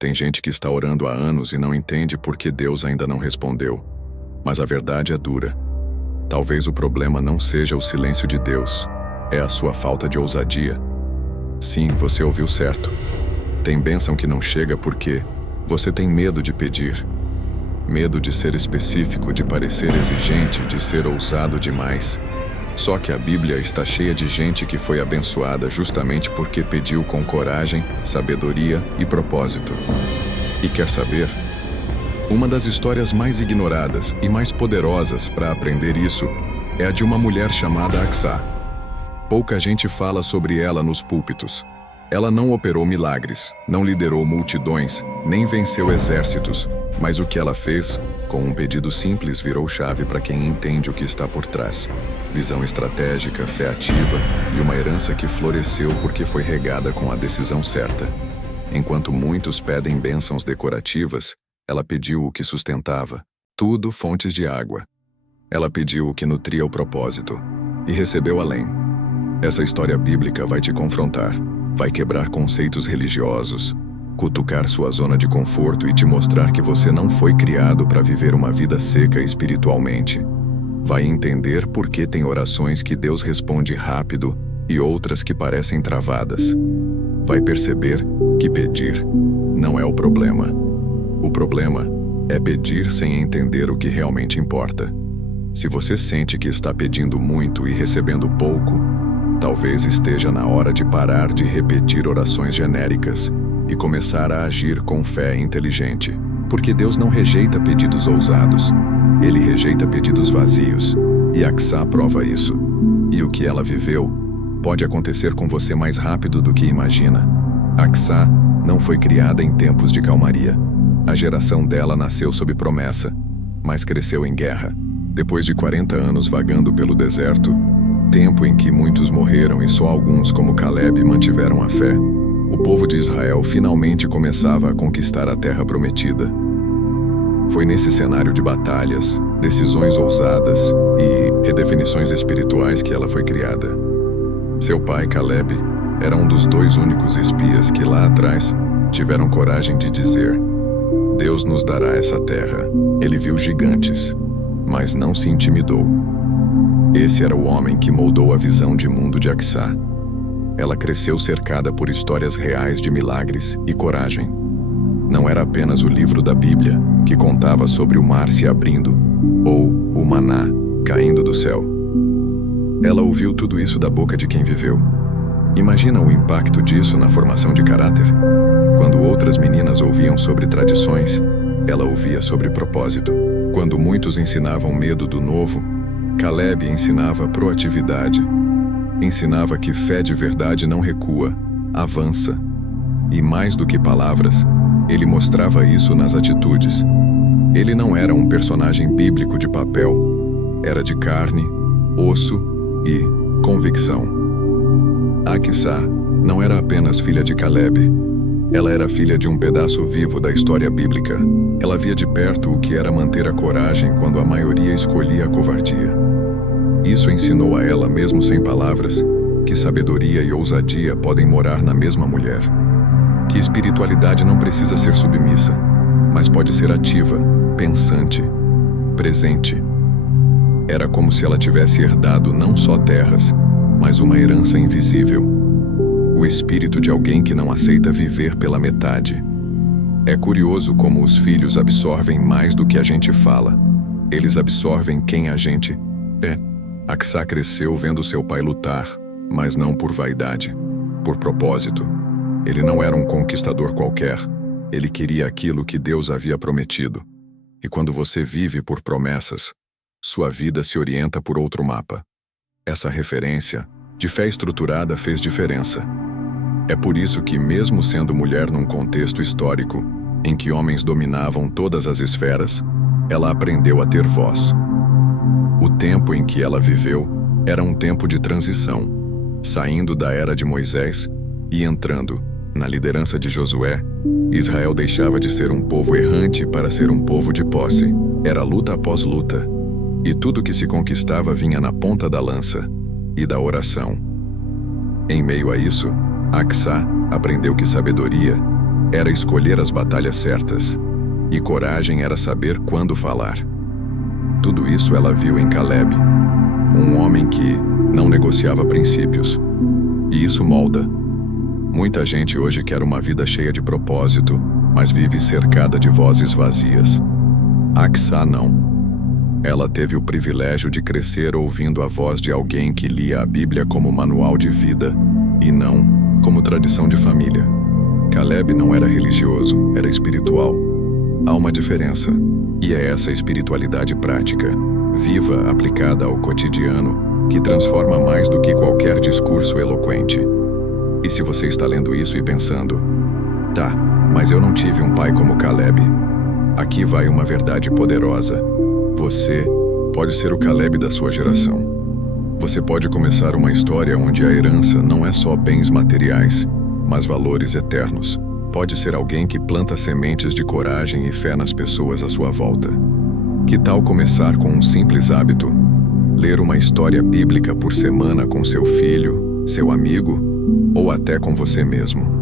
Tem gente que está orando há anos e não entende por que Deus ainda não respondeu. Mas a verdade é dura. Talvez o problema não seja o silêncio de Deus, é a sua falta de ousadia. Sim, você ouviu certo. Tem bênção que não chega porque você tem medo de pedir. Medo de ser específico, de parecer exigente, de ser ousado demais. Só que a Bíblia está cheia de gente que foi abençoada justamente porque pediu com coragem, sabedoria e propósito. E quer saber? Uma das histórias mais ignoradas e mais poderosas para aprender isso é a de uma mulher chamada Acsá. Pouca gente fala sobre ela nos púlpitos. Ela não operou milagres, não liderou multidões, nem venceu exércitos, mas o que ela fez, com um pedido simples, virou chave para quem entende o que está por trás. Visão estratégica, fé ativa e uma herança que floresceu porque foi regada com a decisão certa. Enquanto muitos pedem bênçãos decorativas, ela pediu o que sustentava, tudo fontes de água. Ela pediu o que nutria o propósito e recebeu além. Essa história bíblica vai te confrontar, vai quebrar conceitos religiosos, cutucar sua zona de conforto e te mostrar que você não foi criado para viver uma vida seca espiritualmente. Vai entender por que tem orações que Deus responde rápido e outras que parecem travadas. Vai perceber que pedir não é o problema. O problema é pedir sem entender o que realmente importa. Se você sente que está pedindo muito e recebendo pouco, talvez esteja na hora de parar de repetir orações genéricas e começar a agir com fé inteligente. Porque Deus não rejeita pedidos ousados, Ele rejeita pedidos vazios. E Acsá prova isso. E o que ela viveu pode acontecer com você mais rápido do que imagina. Acsá não foi criada em tempos de calmaria. A geração dela nasceu sob promessa, mas cresceu em guerra. Depois de 40 anos vagando pelo deserto, tempo em que muitos morreram e só alguns, como Caleb, mantiveram a fé, o povo de Israel finalmente começava a conquistar a terra prometida. Foi nesse cenário de batalhas, decisões ousadas e redefinições espirituais que ela foi criada. Seu pai, Caleb, era um dos 2 únicos espias que lá atrás tiveram coragem de dizer: Deus nos dará essa terra. Ele viu gigantes, mas não se intimidou. Esse era o homem que moldou a visão de mundo de Acsá. Ela cresceu cercada por histórias reais de milagres e coragem. Não era apenas o livro da Bíblia, que contava sobre o mar se abrindo, ou o maná caindo do céu. Ela ouviu tudo isso da boca de quem viveu. Imagina o impacto disso na formação de caráter? Quando outras meninas ouviam sobre tradições, ela ouvia sobre propósito. Quando muitos ensinavam medo do novo, Caleb ensinava proatividade. Ensinava que fé de verdade não recua, avança. E mais do que palavras, ele mostrava isso nas atitudes. Ele não era um personagem bíblico de papel. Era de carne, osso e convicção. Acsá não era apenas filha de Caleb. Ela era filha de um pedaço vivo da história bíblica. Ela via de perto o que era manter a coragem quando a maioria escolhia a covardia. Isso ensinou a ela, mesmo sem palavras, que sabedoria e ousadia podem morar na mesma mulher. Que espiritualidade não precisa ser submissa, mas pode ser ativa, pensante, presente. Era como se ela tivesse herdado não só terras, mas uma herança invisível. O espírito de alguém que não aceita viver pela metade. É curioso como os filhos absorvem mais do que a gente fala. Eles absorvem quem a gente é. Acsá cresceu vendo seu pai lutar, mas não por vaidade, por propósito. Ele não era um conquistador qualquer. Ele queria aquilo que Deus havia prometido. E quando você vive por promessas, sua vida se orienta por outro mapa. Essa referência de fé estruturada fez diferença. É por isso que, mesmo sendo mulher num contexto histórico, em que homens dominavam todas as esferas, ela aprendeu a ter voz. O tempo em que ela viveu era um tempo de transição, saindo da era de Moisés e entrando na liderança de Josué. Israel deixava de ser um povo errante para ser um povo de posse. Era luta após luta, e tudo que se conquistava vinha na ponta da lança e da oração. Em meio a isso, Acsá aprendeu que sabedoria era escolher as batalhas certas, e coragem era saber quando falar. Tudo isso ela viu em Caleb, um homem que não negociava princípios. E isso molda. Muita gente hoje quer uma vida cheia de propósito, mas vive cercada de vozes vazias. Acsá não. Ela teve o privilégio de crescer ouvindo a voz de alguém que lia a Bíblia como manual de vida e não como tradição de família. Caleb não era religioso, era espiritual. Há uma diferença, e é essa espiritualidade prática, viva, aplicada ao cotidiano, que transforma mais do que qualquer discurso eloquente. E se você está lendo isso e pensando, tá, mas eu não tive um pai como Caleb. Aqui vai uma verdade poderosa. Você pode ser o Caleb da sua geração. Você pode começar uma história onde a herança não é só bens materiais, mas valores eternos. Pode ser alguém que planta sementes de coragem e fé nas pessoas à sua volta. Que tal começar com um simples hábito? Ler uma história bíblica por semana com seu filho, seu amigo, ou até com você mesmo.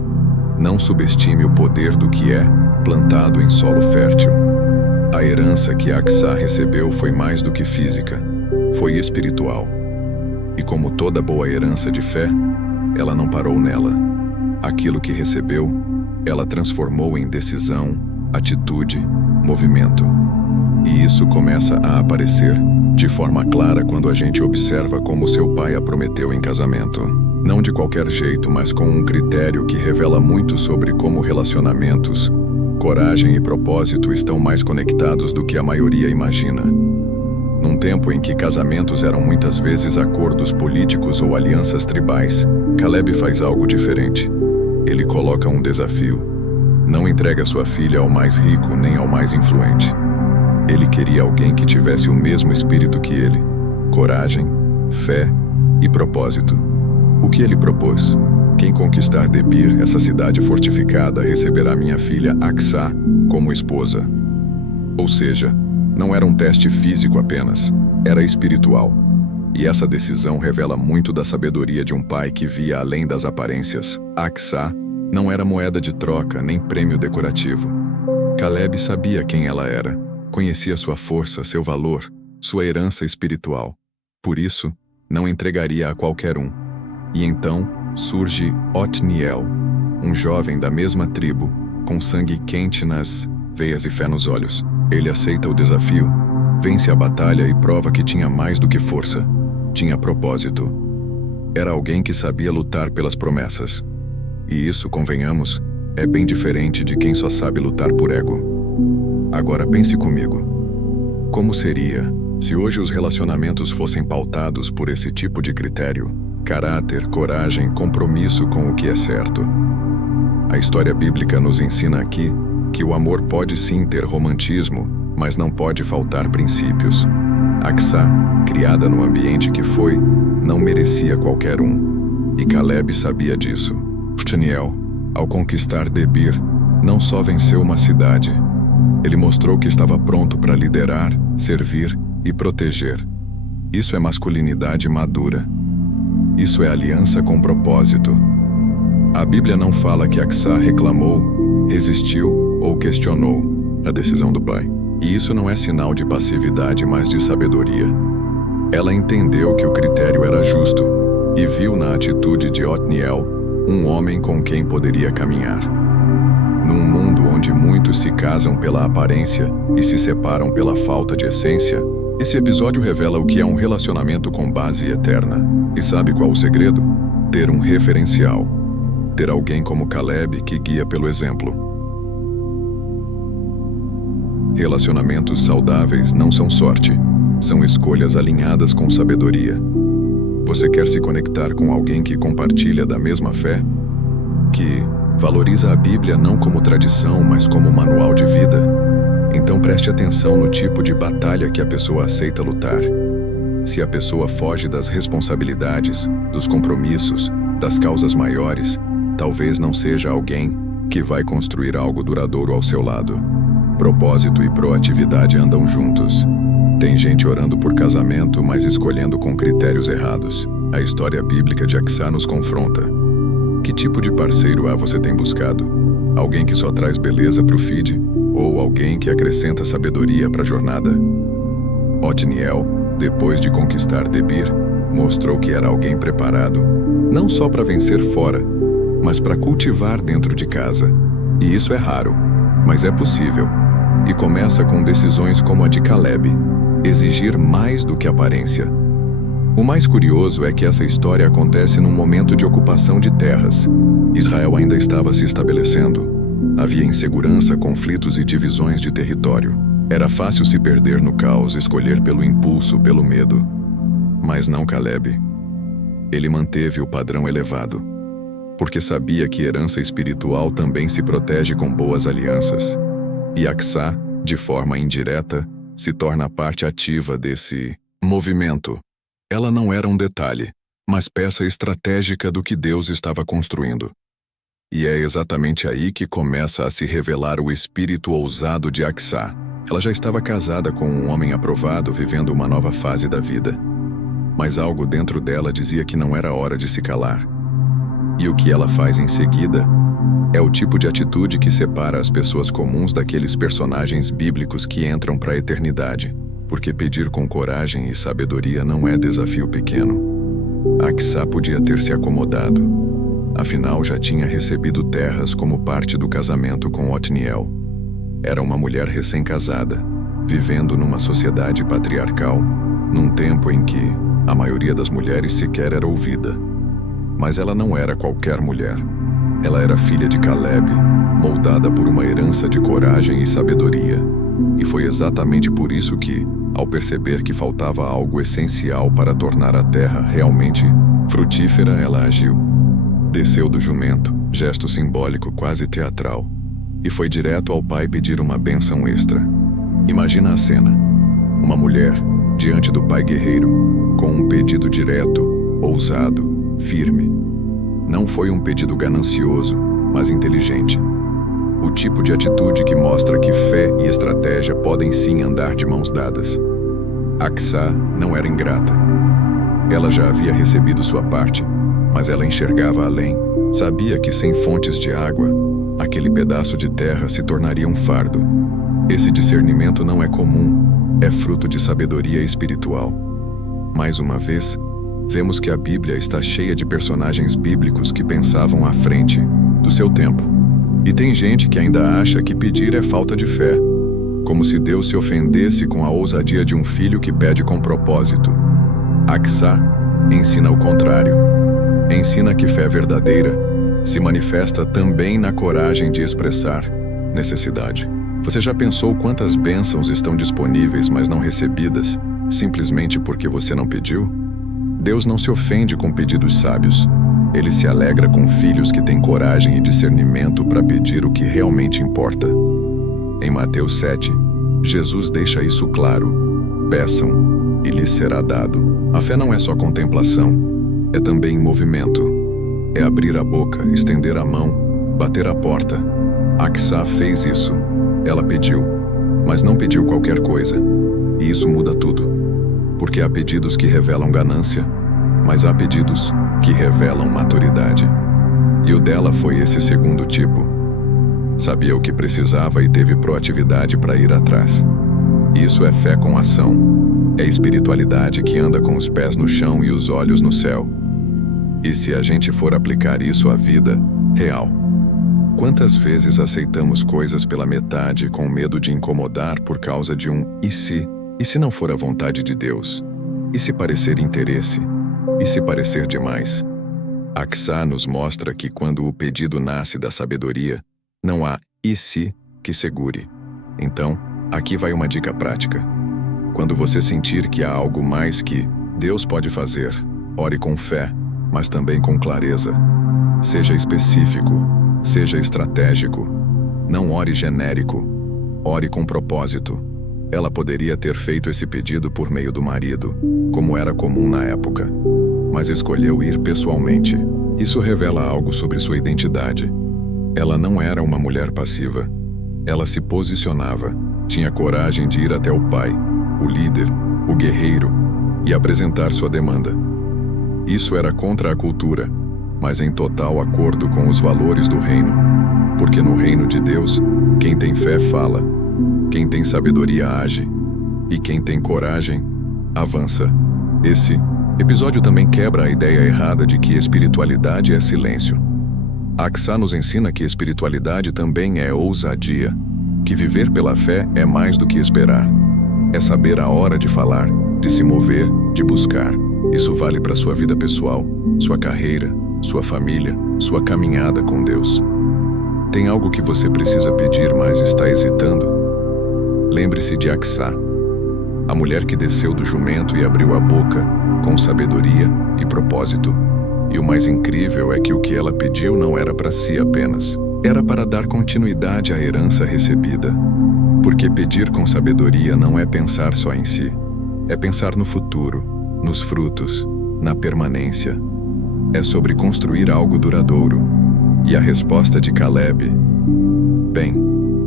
Não subestime o poder do que é plantado em solo fértil. A herança que Acsá recebeu foi mais do que física, foi espiritual. E como toda boa herança de fé, ela não parou nela. Aquilo que recebeu, ela transformou em decisão, atitude, movimento. E isso começa a aparecer de forma clara quando a gente observa como seu pai a prometeu em casamento. Não de qualquer jeito, mas com um critério que revela muito sobre como relacionamentos, coragem e propósito estão mais conectados do que a maioria imagina. Num tempo em que casamentos eram muitas vezes acordos políticos ou alianças tribais, Caleb faz algo diferente. Ele coloca um desafio. Não entrega sua filha ao mais rico nem ao mais influente. Ele queria alguém que tivesse o mesmo espírito que ele: coragem, fé e propósito. O que ele propôs? Quem conquistar Debir, essa cidade fortificada, receberá minha filha Acsá como esposa. Ou seja, não era um teste físico apenas, era espiritual. E essa decisão revela muito da sabedoria de um pai que via além das aparências. Acsá não era moeda de troca nem prêmio decorativo. Caleb sabia quem ela era, conhecia sua força, seu valor, sua herança espiritual. Por isso, não entregaria a qualquer um. E então surge Otniel, um jovem da mesma tribo, com sangue quente nas veias e fé nos olhos. Ele aceita o desafio, vence a batalha e prova que tinha mais do que força, tinha propósito. Era alguém que sabia lutar pelas promessas. E isso, convenhamos, é bem diferente de quem só sabe lutar por ego. Agora pense comigo. Como seria se hoje os relacionamentos fossem pautados por esse tipo de critério? Caráter, coragem, compromisso com o que é certo. A história bíblica nos ensina aqui que o amor pode sim ter romantismo, mas não pode faltar princípios. Acsá, criada no ambiente que foi, não merecia qualquer um. E Caleb sabia disso. Otniel, ao conquistar Debir, não só venceu uma cidade. Ele mostrou que estava pronto para liderar, servir e proteger. Isso é masculinidade madura. Isso é aliança com propósito. A Bíblia não fala que Acsá reclamou, resistiu ou questionou a decisão do pai. E isso não é sinal de passividade, mas de sabedoria. Ela entendeu que o critério era justo e viu na atitude de Otniel um homem com quem poderia caminhar. Num mundo onde muitos se casam pela aparência e se separam pela falta de essência, esse episódio revela o que é um relacionamento com base eterna. E sabe qual o segredo? Ter um referencial. Ter alguém como Caleb que guia pelo exemplo. Relacionamentos saudáveis não são sorte, são escolhas alinhadas com sabedoria. Você quer se conectar com alguém que compartilha da mesma fé? Que valoriza a Bíblia não como tradição, mas como manual de vida? Então preste atenção no tipo de batalha que a pessoa aceita lutar. Se a pessoa foge das responsabilidades, dos compromissos, das causas maiores, talvez não seja alguém que vai construir algo duradouro ao seu lado. Propósito e proatividade andam juntos. Tem gente orando por casamento, mas escolhendo com critérios errados. A história bíblica de Acsá nos confronta. Que tipo de parceiro você tem buscado? Alguém que só traz beleza para o feed? Ou alguém que acrescenta sabedoria para a jornada? Otniel, depois de conquistar Debir, mostrou que era alguém preparado, não só para vencer fora, mas para cultivar dentro de casa. E isso é raro, mas é possível. E começa com decisões como a de Caleb, exigir mais do que aparência. O mais curioso é que essa história acontece num momento de ocupação de terras. Israel ainda estava se estabelecendo. Havia insegurança, conflitos e divisões de território. Era fácil se perder no caos, escolher pelo impulso, pelo medo. Mas não Caleb. Ele manteve o padrão elevado, porque sabia que herança espiritual também se protege com boas alianças. E Acsá, de forma indireta, se torna parte ativa desse movimento. Ela não era um detalhe, mas peça estratégica do que Deus estava construindo. E é exatamente aí que começa a se revelar o espírito ousado de Acsá. Ela já estava casada com um homem aprovado, vivendo uma nova fase da vida. Mas algo dentro dela dizia que não era hora de se calar. E o que ela faz em seguida é o tipo de atitude que separa as pessoas comuns daqueles personagens bíblicos que entram para a eternidade, porque pedir com coragem e sabedoria não é desafio pequeno. Acsá podia ter se acomodado. Afinal, já tinha recebido terras como parte do casamento com Otniel. Era uma mulher recém-casada, vivendo numa sociedade patriarcal, num tempo em que a maioria das mulheres sequer era ouvida. Mas ela não era qualquer mulher. Ela era filha de Caleb, moldada por uma herança de coragem e sabedoria. E foi exatamente por isso que, ao perceber que faltava algo essencial para tornar a terra realmente frutífera, ela agiu. Desceu do jumento, gesto simbólico quase teatral, e foi direto ao pai pedir uma bênção extra. Imagina a cena. Uma mulher, diante do pai guerreiro, com um pedido direto, ousado, firme. Não foi um pedido ganancioso, mas inteligente. O tipo de atitude que mostra que fé e estratégia podem sim andar de mãos dadas. Acsá não era ingrata. Ela já havia recebido sua parte, mas ela enxergava além. Sabia que sem fontes de água, aquele pedaço de terra se tornaria um fardo. Esse discernimento não é comum, é fruto de sabedoria espiritual. Mais uma vez, vemos que a Bíblia está cheia de personagens bíblicos que pensavam à frente do seu tempo. E tem gente que ainda acha que pedir é falta de fé, como se Deus se ofendesse com a ousadia de um filho que pede com propósito. Acsá ensina o contrário. Ensina que fé verdadeira se manifesta também na coragem de expressar necessidade. Você já pensou quantas bênçãos estão disponíveis, mas não recebidas, simplesmente porque você não pediu? Deus não se ofende com pedidos sábios. Ele se alegra com filhos que têm coragem e discernimento para pedir o que realmente importa. Em Mateus 7, Jesus deixa isso claro. Peçam, e lhes será dado. A fé não é só contemplação, é também movimento. É abrir a boca, estender a mão, bater a porta. Acsá fez isso. Ela pediu, mas não pediu qualquer coisa. E isso muda tudo. Porque há pedidos que revelam ganância, mas há pedidos que revelam maturidade. E o dela foi esse segundo tipo. Sabia o que precisava e teve proatividade para ir atrás. Isso é fé com ação. É espiritualidade que anda com os pés no chão e os olhos no céu. E se a gente for aplicar isso à vida real? Quantas vezes aceitamos coisas pela metade com medo de incomodar por causa de um e se? E se não for a vontade de Deus? E se parecer interesse? E se parecer demais? Acsá nos mostra que quando o pedido nasce da sabedoria, não há e se que segure. Então, aqui vai uma dica prática. Quando você sentir que há algo mais que Deus pode fazer, ore com fé, mas também com clareza. Seja específico, seja estratégico. Não ore genérico, ore com propósito. Ela poderia ter feito esse pedido por meio do marido, como era comum na época, mas escolheu ir pessoalmente. Isso revela algo sobre sua identidade. Ela não era uma mulher passiva. Ela se posicionava, tinha coragem de ir até o pai, o líder, o guerreiro, e apresentar sua demanda. Isso era contra a cultura, mas em total acordo com os valores do reino. Porque no reino de Deus, quem tem fé fala, quem tem sabedoria age, e quem tem coragem avança. Esse episódio também quebra a ideia errada de que espiritualidade é silêncio. Aqsa nos ensina que espiritualidade também é ousadia, que viver pela fé é mais do que esperar. É saber a hora de falar, de se mover, de buscar. Isso vale para sua vida pessoal, sua carreira, sua família, sua caminhada com Deus. Tem algo que você precisa pedir, mas está hesitando? Lembre-se de Aqsa, a mulher que desceu do jumento e abriu a boca com sabedoria e propósito. E o mais incrível é que o que ela pediu não era para si apenas. Era para dar continuidade à herança recebida. Porque pedir com sabedoria não é pensar só em si. É pensar no futuro, nos frutos, na permanência. É sobre construir algo duradouro. E a resposta de Caleb? Bem,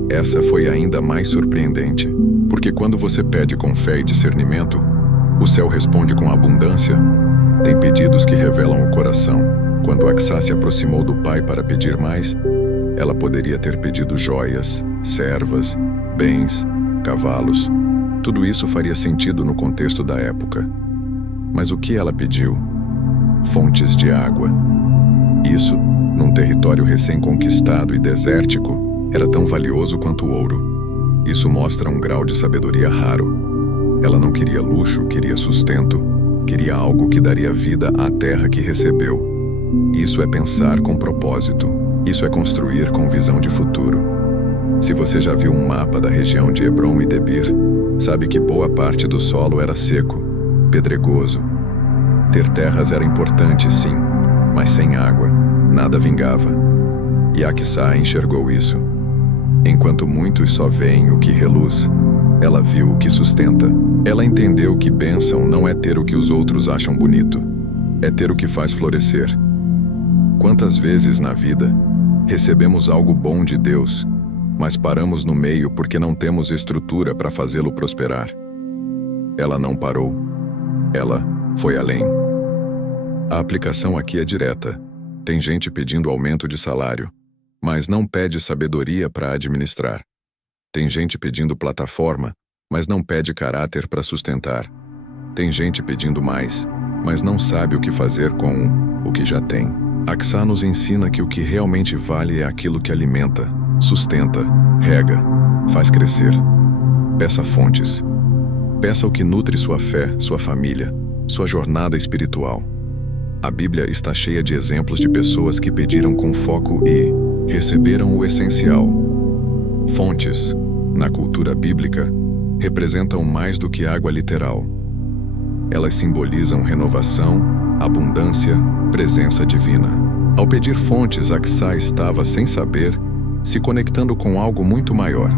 essa foi ainda mais surpreendente. Porque quando você pede com fé e discernimento, o céu responde com abundância. Tem pedidos que revelam o coração. Quando Aqsa se aproximou do pai para pedir mais, ela poderia ter pedido joias, servas, bens, cavalos. Tudo isso faria sentido no contexto da época. Mas o que ela pediu? Fontes de água. Isso, num território recém-conquistado e desértico, era tão valioso quanto o ouro. Isso mostra um grau de sabedoria raro. Ela não queria luxo, queria sustento. Queria algo que daria vida à terra que recebeu. Isso é pensar com propósito. Isso é construir com visão de futuro. Se você já viu um mapa da região de Hebron e Debir, sabe que boa parte do solo era seco, pedregoso. Ter terras era importante, sim, mas sem água, nada vingava. E Aqsa enxergou isso. Enquanto muitos só veem o que reluz, ela viu o que sustenta. Ela entendeu que bênção não é ter o que os outros acham bonito, é ter o que faz florescer. Quantas vezes na vida recebemos algo bom de Deus, mas paramos no meio porque não temos estrutura para fazê-lo prosperar? Ela não parou. Ela foi além. A aplicação aqui é direta. Tem gente pedindo aumento de salário, mas não pede sabedoria para administrar. Tem gente pedindo plataforma, mas não pede caráter para sustentar. Tem gente pedindo mais, mas não sabe o que fazer com o que já tem. Aqsa nos ensina que o que realmente vale é aquilo que alimenta, sustenta, rega, faz crescer. Peça fontes. Peça o que nutre sua fé, sua família, sua jornada espiritual. A Bíblia está cheia de exemplos de pessoas que pediram com foco e receberam o essencial. Fontes, na cultura bíblica, representam mais do que água literal. Elas simbolizam renovação, abundância, presença divina. Ao pedir fontes, Aqsa estava, sem saber, se conectando com algo muito maior.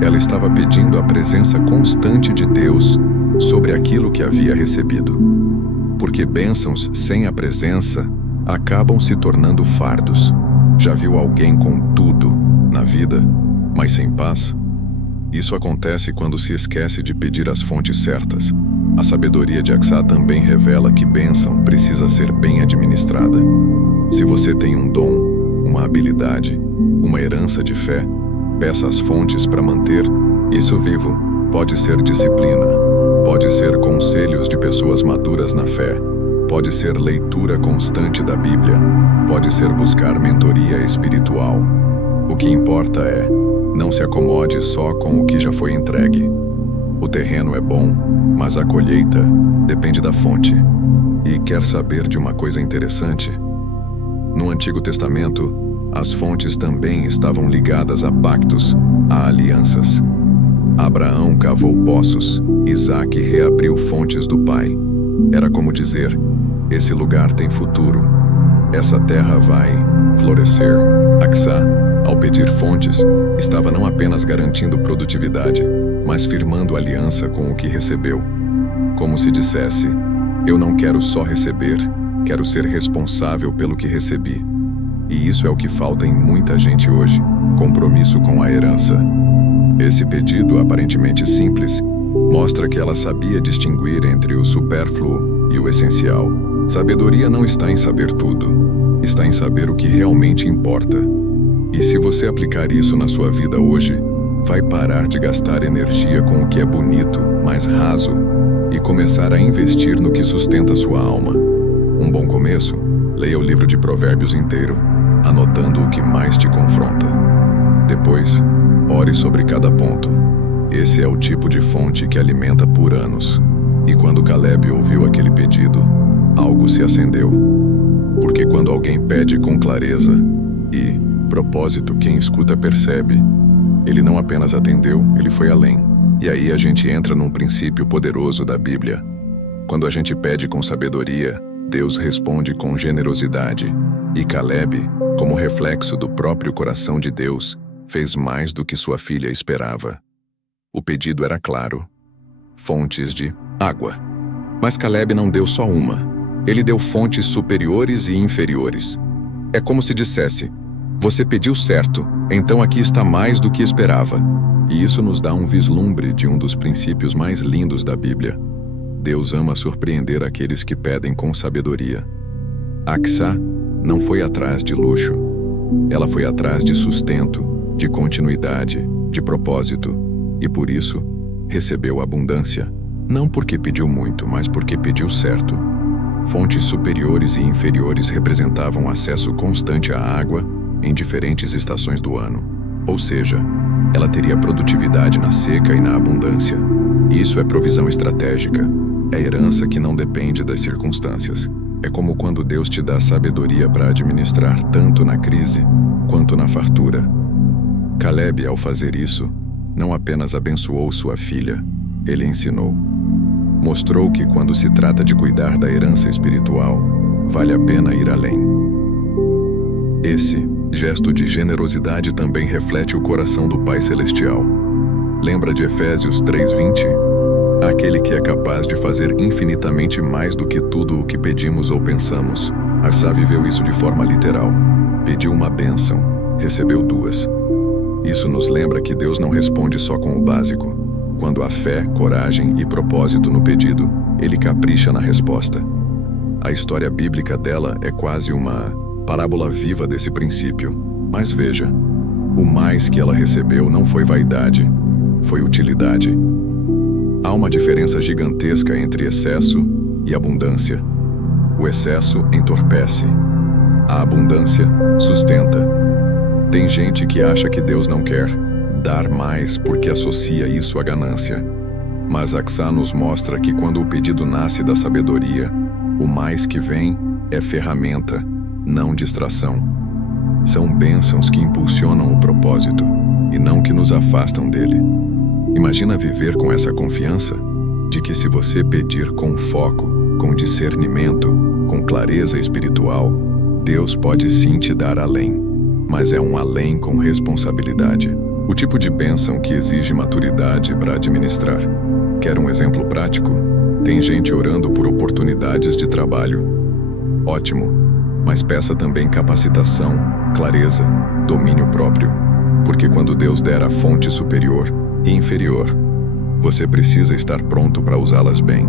Ela estava pedindo a presença constante de Deus sobre aquilo que havia recebido. Porque bênçãos sem a presença acabam se tornando fardos. Já viu alguém com tudo na vida, mas sem paz? Isso acontece quando se esquece de pedir as fontes certas. A sabedoria de Aqsa também revela que bênção precisa ser bem administrada. Se você tem um dom, uma habilidade, uma herança de fé, peça as fontes para manter isso vivo. Pode ser disciplina, pode ser conselhos de pessoas maduras na fé, pode ser leitura constante da Bíblia, pode ser buscar mentoria espiritual. O que importa é, não se acomode só com o que já foi entregue. O terreno é bom, mas a colheita depende da fonte. E quer saber de uma coisa interessante? No Antigo Testamento, as fontes também estavam ligadas a pactos, a alianças. Abraão cavou poços, Isaque reabriu fontes do pai. Era como dizer, esse lugar tem futuro, essa terra vai florescer. Aqsa, ao pedir fontes, estava não apenas garantindo produtividade, mas firmando aliança com o que recebeu. Como se dissesse, eu não quero só receber, quero ser responsável pelo que recebi. E isso é o que falta em muita gente hoje, compromisso com a herança. Esse pedido, aparentemente simples, mostra que ela sabia distinguir entre o supérfluo e o essencial. Sabedoria não está em saber tudo, está em saber o que realmente importa. E se você aplicar isso na sua vida hoje, vai parar de gastar energia com o que é bonito, mais raso, e começar a investir no que sustenta sua alma. Um bom começo? Leia o livro de Provérbios inteiro, anotando o que mais te confronta. Depois, ore sobre cada ponto. Esse é o tipo de fonte que alimenta por anos. E quando Caleb ouviu aquele pedido, algo se acendeu. Porque quando alguém pede com clareza e propósito, quem escuta percebe, ele não apenas atendeu, ele foi além. E aí a gente entra num princípio poderoso da Bíblia. Quando a gente pede com sabedoria, Deus responde com generosidade. E Caleb, como reflexo do próprio coração de Deus, fez mais do que sua filha esperava. O pedido era claro: fontes de água. Mas Caleb não deu só uma. Ele deu fontes superiores e inferiores. É como se dissesse: você pediu certo, então aqui está mais do que esperava. E isso nos dá um vislumbre de um dos princípios mais lindos da Bíblia. Deus ama surpreender aqueles que pedem com sabedoria. Acsá não foi atrás de luxo. Ela foi atrás de sustento, de continuidade, de propósito. E por isso, recebeu abundância. Não porque pediu muito, mas porque pediu certo. Fontes superiores e inferiores representavam acesso constante à água em diferentes estações do ano. Ou seja, ela teria produtividade na seca e na abundância. Isso é provisão estratégica. É herança que não depende das circunstâncias. É como quando Deus te dá sabedoria para administrar tanto na crise quanto na fartura. Caleb, ao fazer isso, não apenas abençoou sua filha, ele ensinou. Mostrou que quando se trata de cuidar da herança espiritual, vale a pena ir além. Esse gesto de generosidade também reflete o coração do Pai Celestial. Lembra de Efésios 3:20? Aquele que é capaz de fazer infinitamente mais do que tudo o que pedimos ou pensamos. Acsá viveu isso de forma literal. Pediu uma bênção, recebeu duas. Isso nos lembra que Deus não responde só com o básico. Quando há fé, coragem e propósito no pedido, Ele capricha na resposta. A história bíblica dela é quase uma parábola viva desse princípio. Mas veja, o mais que ela recebeu não foi vaidade, foi utilidade. Há uma diferença gigantesca entre excesso e abundância. O excesso entorpece. A abundância sustenta. Tem gente que acha que Deus não quer dar mais porque associa isso à ganância. Mas Acsá nos mostra que quando o pedido nasce da sabedoria, o mais que vem é ferramenta, não distração. São bênçãos que impulsionam o propósito e não que nos afastam dele. Imagina viver com essa confiança de que se você pedir com foco, com discernimento, com clareza espiritual, Deus pode sim te dar além, mas é um além com responsabilidade. O tipo de bênção que exige maturidade para administrar. Quer um exemplo prático? Tem gente orando por oportunidades de trabalho. Ótimo, mas peça também capacitação, clareza, domínio próprio. Porque quando Deus der a fonte superior e inferior, você precisa estar pronto para usá-las bem.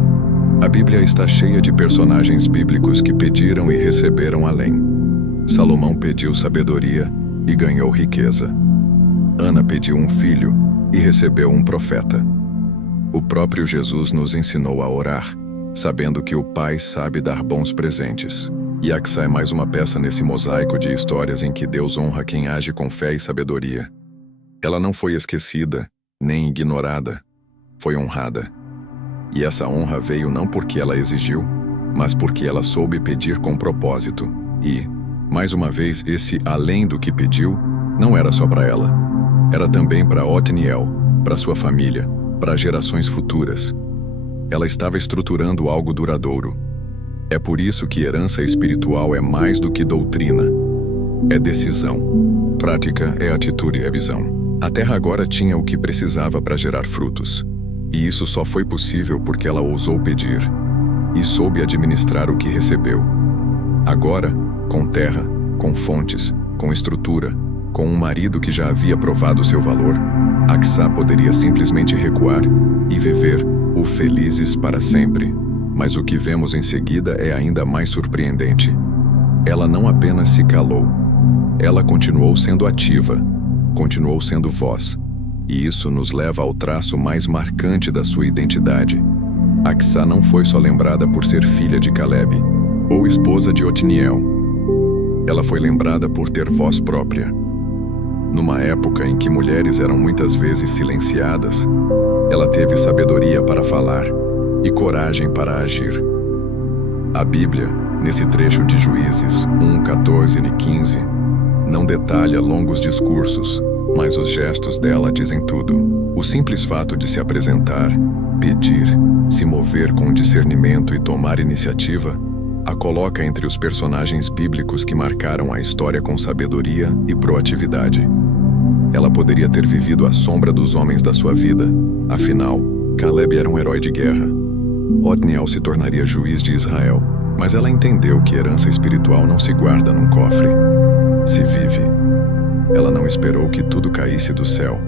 A Bíblia está cheia de personagens bíblicos que pediram e receberam além. Salomão pediu sabedoria e ganhou riqueza. Ana pediu um filho e recebeu um profeta. O próprio Jesus nos ensinou a orar, sabendo que o Pai sabe dar bons presentes. E Acsá é mais uma peça nesse mosaico de histórias em que Deus honra quem age com fé e sabedoria. Ela não foi esquecida, nem ignorada, foi honrada. E essa honra veio não porque ela exigiu, mas porque ela soube pedir com propósito. E, mais uma vez, esse além do que pediu, não era só para ela. Era também para Otniel, para sua família, para gerações futuras. Ela estava estruturando algo duradouro. É por isso que herança espiritual é mais do que doutrina. É decisão. Prática é atitude, é visão. A terra agora tinha o que precisava para gerar frutos. E isso só foi possível porque ela ousou pedir e soube administrar o que recebeu. Agora, com terra, com fontes, com estrutura, com um marido que já havia provado seu valor, Acsá poderia simplesmente recuar e viver o felizes para sempre. Mas o que vemos em seguida é ainda mais surpreendente. Ela não apenas se calou, ela continuou sendo ativa, continuou sendo voz, e isso nos leva ao traço mais marcante da sua identidade. Acsá não foi só lembrada por ser filha de Caleb ou esposa de Otniel. Ela foi lembrada por ter voz própria. Numa época em que mulheres eram muitas vezes silenciadas, ela teve sabedoria para falar e coragem para agir. A Bíblia, nesse trecho de Juízes 1, 14 e 15, não detalha longos discursos, mas os gestos dela dizem tudo. O simples fato de se apresentar, pedir, se mover com discernimento e tomar iniciativa, a coloca entre os personagens bíblicos que marcaram a história com sabedoria e proatividade. Ela poderia ter vivido à sombra dos homens da sua vida. Afinal, Caleb era um herói de guerra. Otniel se tornaria juiz de Israel, mas ela entendeu que herança espiritual não se guarda num cofre, se vive. Ela não esperou que tudo caísse do céu,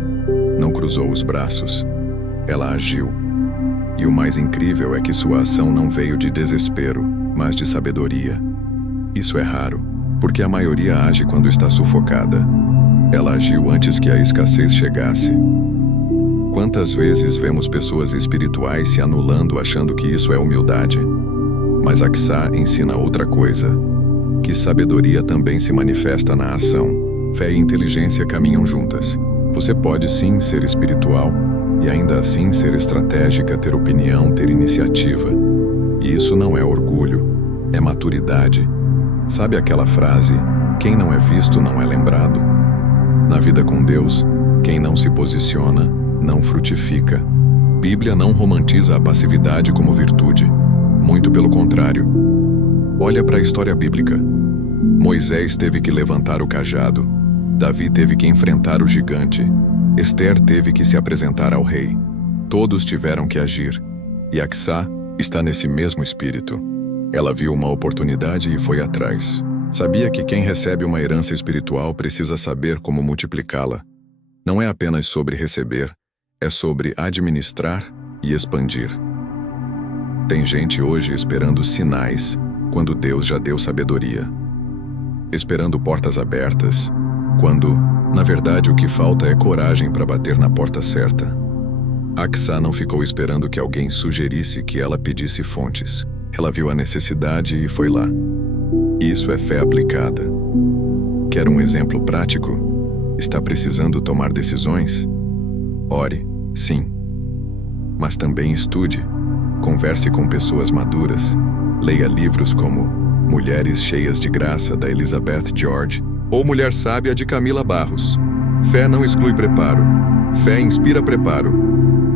não cruzou os braços. Ela agiu. E o mais incrível é que sua ação não veio de desespero, mas de sabedoria. Isso é raro, porque a maioria age quando está sufocada. Ela agiu antes que a escassez chegasse. Quantas vezes vemos pessoas espirituais se anulando achando que isso é humildade? Mas Acsá ensina outra coisa, que sabedoria também se manifesta na ação. Fé e inteligência caminham juntas. Você pode sim ser espiritual e ainda assim ser estratégica, ter opinião, ter iniciativa. E isso não é orgulho, é maturidade. Sabe aquela frase, quem não é visto não é lembrado? Na vida com Deus, quem não se posiciona, não frutifica. Bíblia não romantiza a passividade como virtude. Muito pelo contrário. Olha para a história bíblica. Moisés teve que levantar o cajado. Davi teve que enfrentar o gigante. Esther teve que se apresentar ao rei. Todos tiveram que agir. E Acsá está nesse mesmo espírito. Ela viu uma oportunidade e foi atrás. Sabia que quem recebe uma herança espiritual precisa saber como multiplicá-la. Não é apenas sobre receber, é sobre administrar e expandir. Tem gente hoje esperando sinais, quando Deus já deu sabedoria. Esperando portas abertas, quando, na verdade, o que falta é coragem para bater na porta certa. Acsá não ficou esperando que alguém sugerisse que ela pedisse fontes. Ela viu a necessidade e foi lá. Isso é fé aplicada. Quer um exemplo prático? Está precisando tomar decisões? Ore, sim. Mas também estude. Converse com pessoas maduras. Leia livros como Mulheres Cheias de Graça, da Elizabeth George, ou Mulher Sábia, de Camila Barros. Fé não exclui preparo. Fé inspira preparo.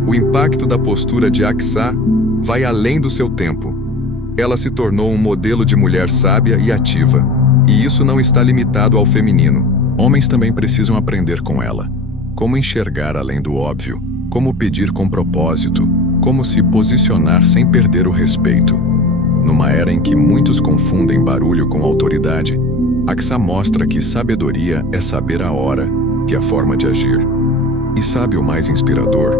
O impacto da postura de Acsá vai além do seu tempo. Ela se tornou um modelo de mulher sábia e ativa, e isso não está limitado ao feminino. Homens também precisam aprender com ela. Como enxergar além do óbvio, como pedir com propósito, como se posicionar sem perder o respeito. Numa era em que muitos confundem barulho com autoridade, Acsá mostra que sabedoria é saber a hora, que é a forma de agir. E sabe o mais inspirador?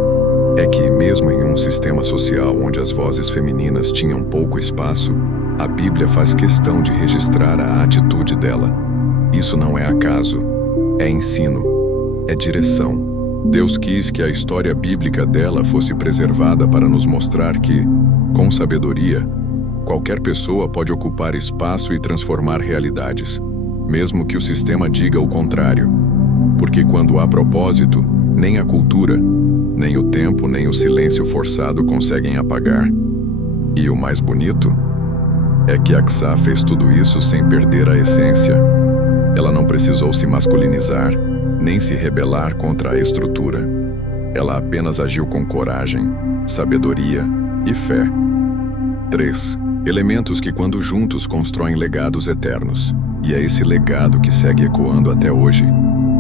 É que, mesmo em um sistema social onde as vozes femininas tinham pouco espaço, a Bíblia faz questão de registrar a atitude dela. Isso não é acaso, é ensino, é direção. Deus quis que a história bíblica dela fosse preservada para nos mostrar que, com sabedoria, qualquer pessoa pode ocupar espaço e transformar realidades, mesmo que o sistema diga o contrário. Porque quando há propósito, nem a cultura, nem o tempo, nem o silêncio forçado conseguem apagar. E o mais bonito é que Acsá fez tudo isso sem perder a essência. Ela não precisou se masculinizar, nem se rebelar contra a estrutura. Ela apenas agiu com coragem, sabedoria e fé. 3. Elementos que, quando juntos, constroem legados eternos. E é esse legado que segue ecoando até hoje,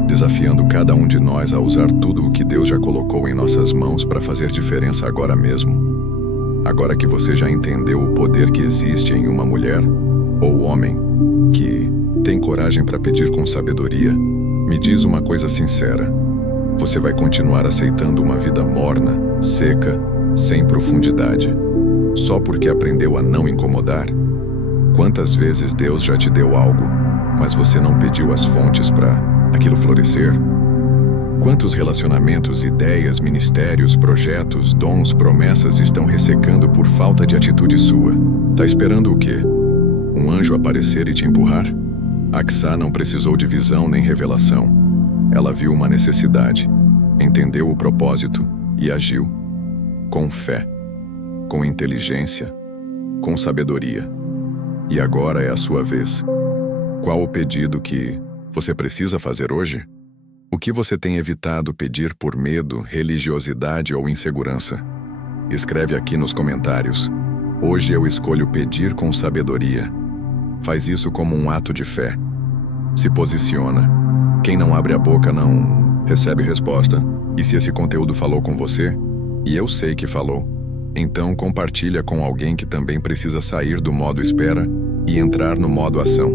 desafiando cada um de nós a usar tudo o que Deus já colocou em nossas mãos para fazer diferença agora mesmo. Agora que você já entendeu o poder que existe em uma mulher, ou homem, que tem coragem para pedir com sabedoria, me diz uma coisa sincera. Você vai continuar aceitando uma vida morna, seca, sem profundidade, só porque aprendeu a não incomodar? Quantas vezes Deus já te deu algo, mas você não pediu as fontes para aquilo florescer? Quantos relacionamentos, ideias, ministérios, projetos, dons, promessas estão ressecando por falta de atitude sua? Tá esperando o quê? Um anjo aparecer e te empurrar? Aksá não precisou de visão nem revelação. Ela viu uma necessidade, entendeu o propósito e agiu. Com fé, com inteligência, com sabedoria. E agora é a sua vez. Qual o pedido que você precisa fazer hoje? O que você tem evitado pedir por medo, religiosidade ou insegurança? Escreve aqui nos comentários. Hoje eu escolho pedir com sabedoria. Faz isso como um ato de fé. Se posiciona. Quem não abre a boca não recebe resposta. E se esse conteúdo falou com você, e eu sei que falou, então compartilha com alguém que também precisa sair do modo espera e entrar no modo ação.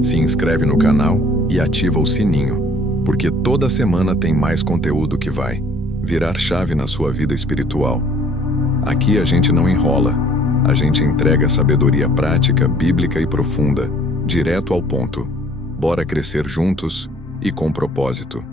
Se inscreve no canal e ativa o sininho, porque toda semana tem mais conteúdo que vai virar chave na sua vida espiritual. Aqui a gente não enrola, a gente entrega sabedoria prática, bíblica e profunda, direto ao ponto. Bora crescer juntos e com propósito.